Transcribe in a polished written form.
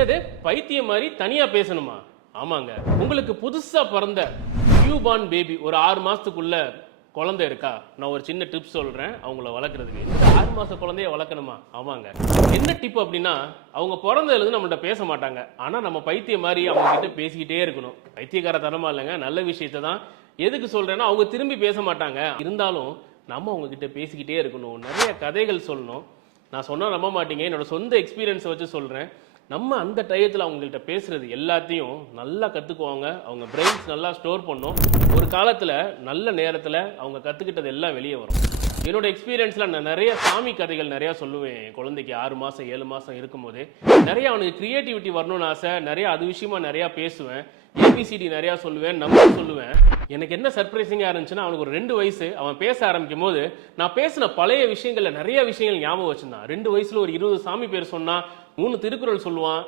என்னது பைத்தியம் மாதிரி தனியா பேசணுமா? ஆமாங்க. உங்களுக்கு புதுசா பிறந்த நியூபார்ன் பேபி ஒரு 6 மாசத்துக்குள்ள குழந்தை இருக்கா? நான் ஒரு சின்ன டிப்ஸ் சொல்றேன் அவங்கள வளர்க்கறதுக்கு. 6 மாச குழந்தைய வளர்க்கணுமா? ஆமாங்க. என்ன டிப் அப்படின்னா, அவங்க பிறந்ததுல இருந்து நம்மள்ட்ட பேச மாட்டாங்க. ஆனா நம்ம பைத்தியம் மாதிரி அவங்க கிட்ட பேசிக்கிட்டே இருக்கணும். பைத்தியக்காரத்தனமா இல்லைங்க, நல்ல விஷயத்தை தான். எதுக்கு சொல்றேன்னா, அவங்க திரும்பி பேச மாட்டாங்க. இருந்தாலும் நம்ம அவங்க கிட்ட பேசிக்கிட்டே இருக்கணும். நிறைய கதைகள் சொல்லணும். நான் சொன்னா நம்ப மாட்டீங்க, என்னோட சொந்த எக்ஸ்பீரியன்ஸை வச்சு சொல்றேன். நம்ம அந்த டயத்தில் அவங்கள்ட்ட பேசுறது எல்லாத்தையும் நல்லா கற்றுக்குவாங்க. அவங்க பிரெயின்ஸ் நல்லா ஸ்டோர் பண்ணும். ஒரு காலத்தில் நல்ல நேரத்தில் அவங்க கற்றுக்கிட்டது எல்லாம் வெளியே வரும். என்னோட எக்ஸ்பீரியன்ஸில் நான் நிறைய சாமி கதைகள் நிறையா சொல்லுவேன். என் குழந்தைக்கு 6 மாதம் 7 மாதம் இருக்கும்போது நிறைய அவனுக்கு க்ரியேட்டிவிட்டி வரணும்னு ஆசை. நிறைய அது விஷயமா நிறையா பேசுவேன். ஏபிசிடி நிறையா சொல்லுவேன், நம்பர் சொல்லுவேன். எனக்கு என்ன சர்ப்ரைசிங்காக இருந்துச்சுன்னா, அவனுக்கு ஒரு 2 வயசு. அவன் பேச ஆரம்பிக்கும் போது நான் பேசின பழைய விஷயங்கள்ல நிறைய விஷயங்கள் ஞாபகம் வச்சிருந்தான். 2 வயசுல ஒரு 20 சாமி பேர் சொன்னா, 3 திருக்குறள் சொல்லுவான்.